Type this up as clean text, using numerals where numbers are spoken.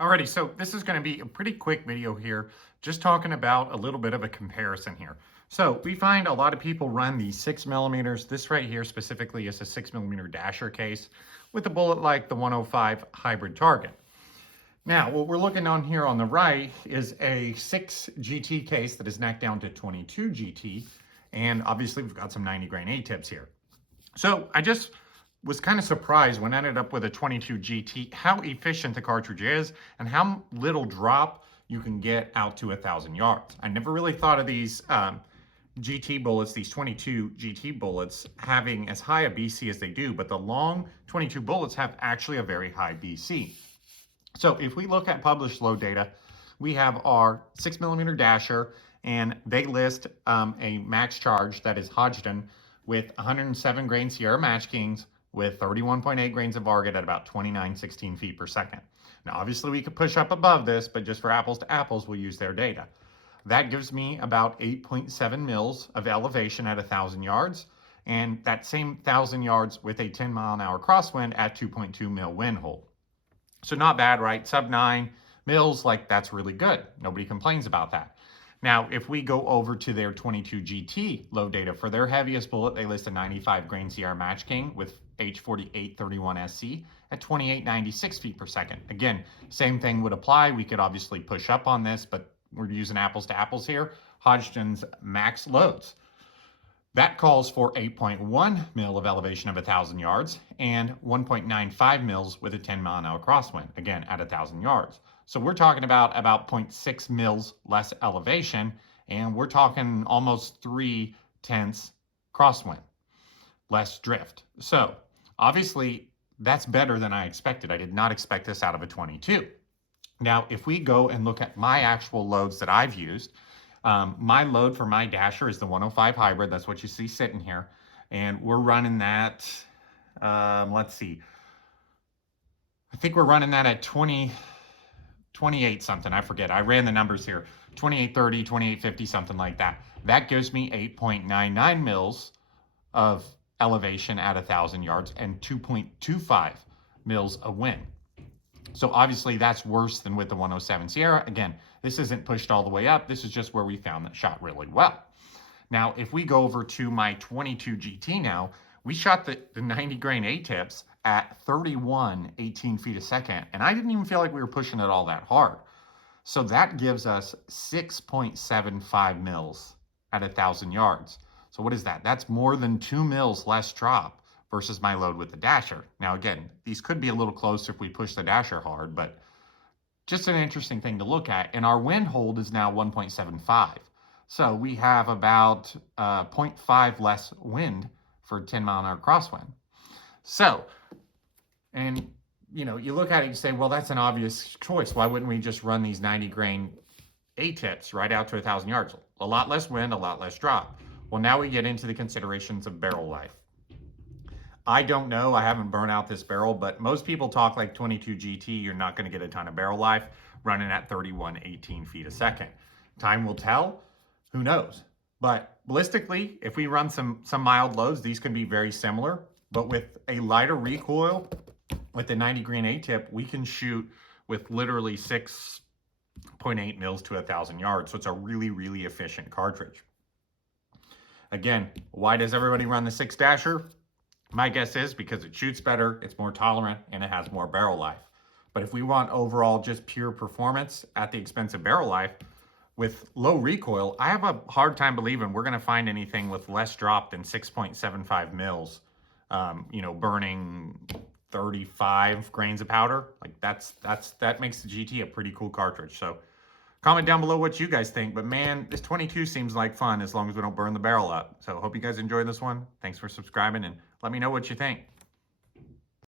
Alrighty, so this is going to be a pretty quick video here, just talking about a little bit of a comparison here. So we find a lot of people run the 6mm. This right here specifically is a 6mm dasher case with a bullet like the 105 hybrid target. Now, what we're looking on here on the right is a 6 GT case that is knocked down to 22 GT, and obviously we've got some 90 grain A-tips here. So I just was kind of surprised when I ended up with a 22 GT, how efficient the cartridge is and how little drop you can get out to 1,000 yards. I never really thought of these GT bullets, these 22 GT bullets, having as high a BC as they do, but the long 22 bullets have actually a very high BC. So if we look at published load data, we have our 6mm dasher, and they list a max charge that is Hodgdon with 107 grain Sierra Match Kings with 31.8 grains of Varget at about 2916 feet per second. Now, obviously we could push up above this, but just for apples to apples, we'll use their data. That gives me about 8.7 mils of elevation at 1,000 yards, and that same 1,000 yards with a 10-mile-an-hour crosswind at 2.2 mil wind hold. So not bad, right? Sub 9 mils, like that's really good. Nobody complains about that. Now, if we go over to their 22 GT load data for their heaviest bullet, they list a 95 grain Sierra Match King with H4831 SC at 2896 feet per second. Again, same thing would apply. We could obviously push up on this, but we're using apples to apples here. Hodgdon's max loads. That calls for 8.1 mil of elevation of 1,000 yards and 1.95 mils with a 10-mile-an-hour crosswind, again, at 1,000 yards. So we're talking about 0.6 mils less elevation, and we're talking almost 3/10 crosswind, less drift. So obviously that's better than I expected. I did not expect this out of a 22. Now, if we go and look at my actual loads that I've used, my load for my dasher is the 105 hybrid. That's what you see sitting here. And we're running that, let's see. I think we're running that at 28 something. I forget. I ran the numbers here. 2830, 2850, something like that. That gives me 8.99 mils of elevation at 1,000 yards and 2.25 mils of wind. So obviously that's worse than with the 107 Sierra. Again, this isn't pushed all the way up. This is just where we found that shot really well. Now, if we go over to my 22 GT now, we shot the 90 grain A-tips at 18 feet a second, and I didn't even feel like we were pushing it all that hard. So that gives us 6.75 mils at 1,000 yards. So what is that? That's more than 2 mils less drop versus my load with the dasher. Now again, these could be a little closer if we push the dasher hard, but just an interesting thing to look at. And our wind hold is now 1.75. So we have about 0.5 less wind for 10-mile-an-hour crosswind. So, and you know, you look at it and say, well, that's an obvious choice. Why wouldn't we just run these 90 grain A-tips right out to 1,000 yards? A lot less wind, a lot less drop. Well, now we get into the considerations of barrel life. I don't know, I haven't burned out this barrel, but most people talk like 22 GT, you're not gonna get a ton of barrel life running at 18 feet a second. Time will tell, who knows? But ballistically, if we run some mild loads, these can be very similar, but with a lighter recoil, with the 90 grain A-tip, we can shoot with literally 6.8 mils to 1,000 yards. So it's a really, really efficient cartridge. Again, why does everybody run the 6-dasher? My guess is because it shoots better, it's more tolerant, and it has more barrel life. But if we want overall just pure performance at the expense of barrel life, with low recoil, I have a hard time believing we're going to find anything with less drop than 6.75 mils, you know, burning 35 grains of powder. Like that makes the GT a pretty cool cartridge. So comment down below what you guys think. But man, this 22 seems like fun as long as we don't burn the barrel up. So hope you guys enjoyed this one. Thanks for subscribing, and let me know what you think.